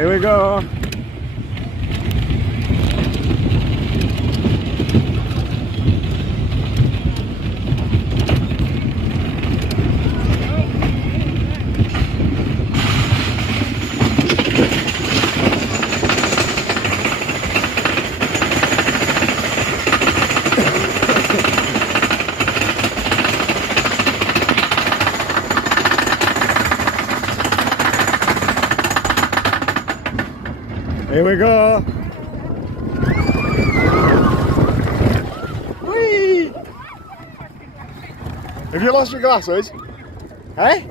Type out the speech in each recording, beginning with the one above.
Here we go. Here we go. Whee! Have you lost your glasses? Hey?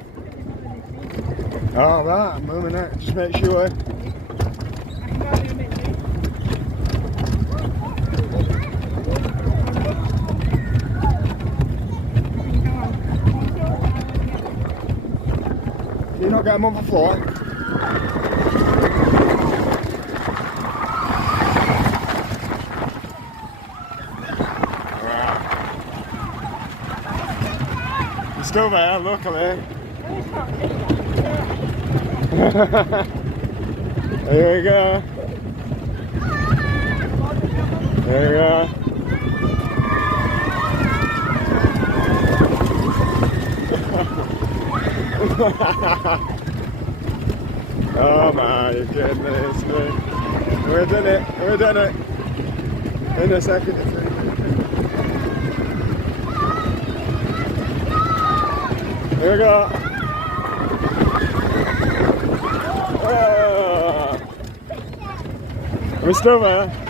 Oh right, I'm moving it. Just make sure. Do you not get them on the floor? Still there, luckily. Here we go. There we go. Oh my goodness me. We're doing it. We're doing it. In a second. Here we go. Oh. We're still there.